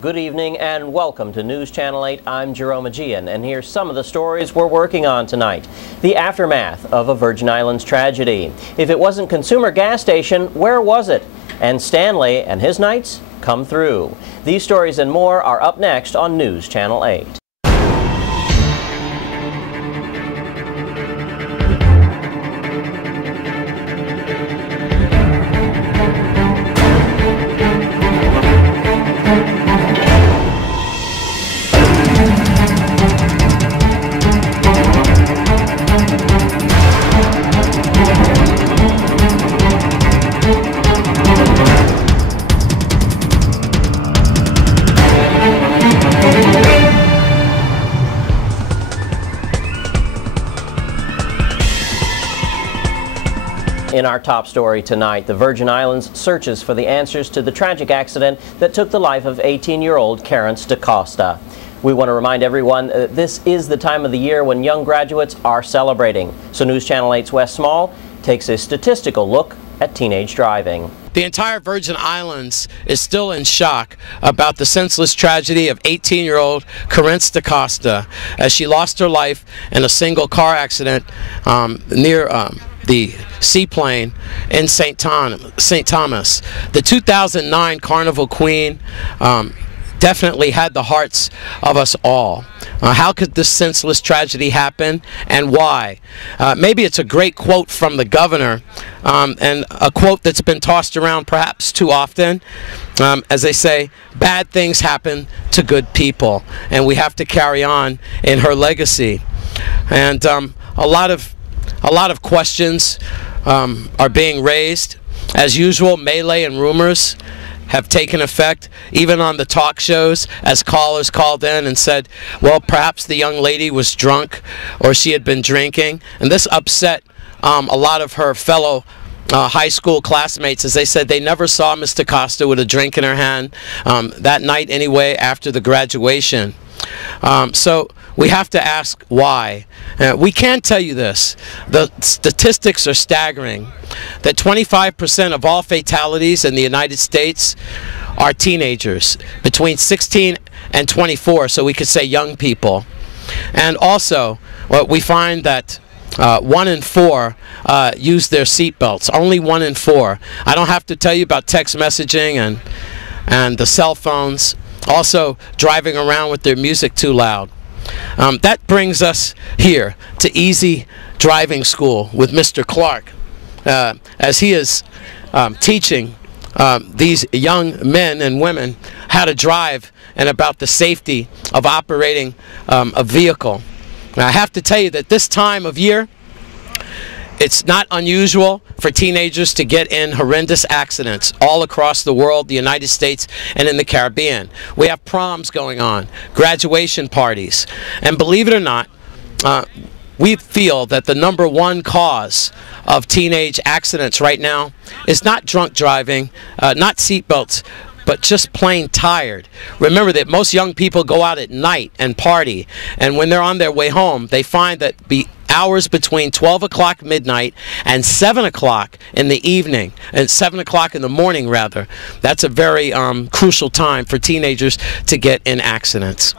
Good evening and welcome to News Channel 8. I'm Jerome Aegean, and here's some of the stories we're working on tonight. The aftermath of a Virgin Islands tragedy. If it wasn't Consumer Gas Station, where was it? And Stanley and his Knights come through. These stories and more are up next on News Channel 8. In our top story tonight, the Virgin Islands searches for the answers to the tragic accident that took the life of 18-year-old Carence DaCosta. We want to remind everyone this is the time of the year when young graduates are celebrating. So News Channel 8's Wes Small takes a statistical look at teenage driving. The entire Virgin Islands is still in shock about the senseless tragedy of 18-year-old Carence DaCosta as she lost her life in a single car accident near the seaplane in St. Thomas. The 2009 Carnival Queen definitely had the hearts of us all. How could this senseless tragedy happen, and why? Maybe it's a great quote from the governor, and a quote that's been tossed around perhaps too often. As they say, bad things happen to good people, and we have to carry on in her legacy. And a lot of questions are being raised. As usual, melee and rumors have taken effect, even on the talk shows, as callers called in and said, well, perhaps the young lady was drunk or she had been drinking. And this upset a lot of her fellow high school classmates, as they said they never saw Miss DaCosta with a drink in her hand that night anyway after the graduation. So we have to ask why. We can tell you this. The statistics are staggering, that 25% of all fatalities in the United States are teenagers between 16 and 24, so we could say young people. And also, we find that 1 in 4 use their seatbelts. Only 1 in 4. I don't have to tell you about text messaging and the cell phones. Also driving around with their music too loud. That brings us here to Easy Driving School with Mr. Clark, as he is teaching these young men and women how to drive and about the safety of operating a vehicle. Now, I have to tell you that this time of year, it's not unusual for teenagers to get in horrendous accidents all across the world, the United States, and in the Caribbean. We have proms going on, graduation parties, and believe it or not, we feel that the #1 cause of teenage accidents right now is not drunk driving, not seatbelts, but just plain tired. Remember that most young people go out at night and party, and when they're on their way home, they find that hours between 12 o'clock midnight and 7 o'clock in the evening, and 7 o'clock in the morning rather, that's a very crucial time for teenagers to get in accidents.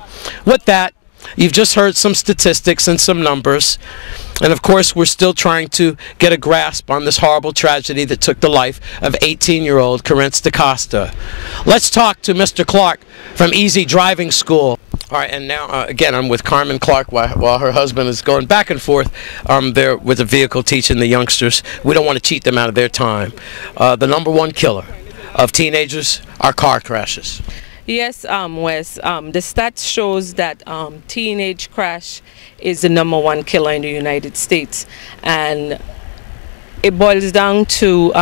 With that, you've just heard some statistics and some numbers. And of course, we're still trying to get a grasp on this horrible tragedy that took the life of 18-year-old Carence DaCosta. Let's talk to Mr. Clark from Easy Driving School. All right, and now, again, I'm with Carmen Clark while her husband is going back and forth there with the vehicle teaching the youngsters. We don't want to cheat them out of their time. The #1 killer of teenagers are car crashes. Yes, Wes, the stats shows that teenage crash is the #1 killer in the United States, and it boils down to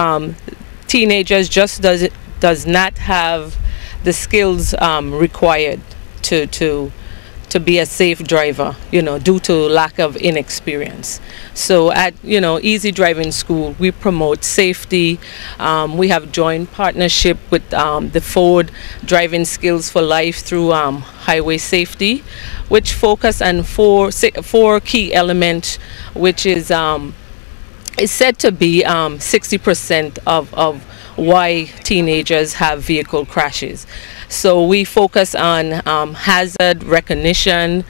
teenagers just does not have the skills required to be a safe driver, due to lack of inexperience. So at, Easy Driving School, we promote safety. We have joint partnership with the Ford Driving Skills for Life through Highway Safety, which focus on four key elements, which is said to be 60% of why teenagers have vehicle crashes. So we focus on hazard recognition,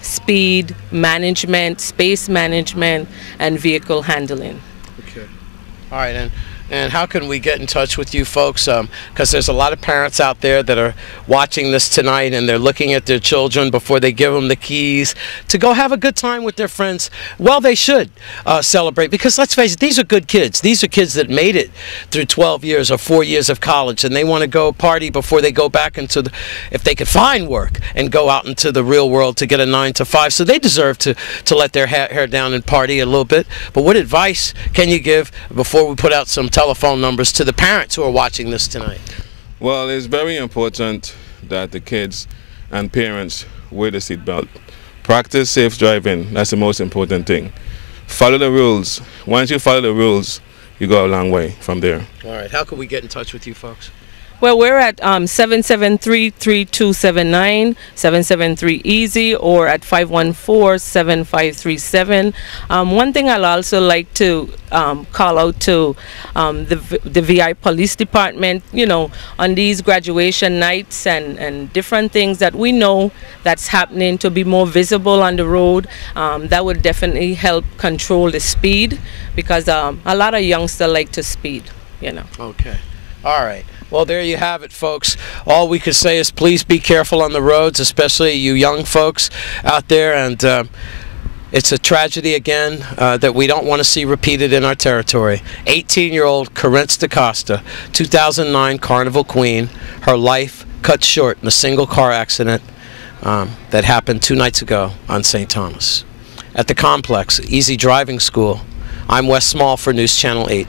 speed management, space management, and vehicle handling. Okay. All right, and how can we get in touch with you folks? Because there's a lot of parents out there that are watching this tonight, and they're looking at their children before they give them the keys to go have a good time with their friends. Well, they should celebrate, because let's face it, these are good kids. These are kids that made it through 12 years or 4 years of college, and they want to go party before they go back into the, if they could find work, and go out into the real world to get a 9 to 5. So they deserve to let their hair down and party a little bit. But what advice can you give before we put out some telephone numbers to the parents who are watching this tonight? Well, it's very important that the kids and parents wear the seatbelt. Practice safe driving. That's the most important thing. Follow the rules. Once you follow the rules, you go a long way from there. All right. How can we get in touch with you folks? Well, we're at 773-3279, 773-EASY, or at 514-7537. One thing I'll also like to call out to the VI Police Department, you know, on these graduation nights and different things that we know that's happening, to be more visible on the road. That would definitely help control the speed, because a lot of youngsters like to speed, you know. Okay. All right. Well, there you have it, folks. All we could say is please be careful on the roads, especially you young folks out there. And it's a tragedy, again, that we don't want to see repeated in our territory. 18-year-old Carence DaCosta, 2009 Carnival Queen, her life cut short in a single car accident that happened 2 nights ago on St. Thomas. At the complex, Easy Driving School, I'm Wes Small for News Channel 8.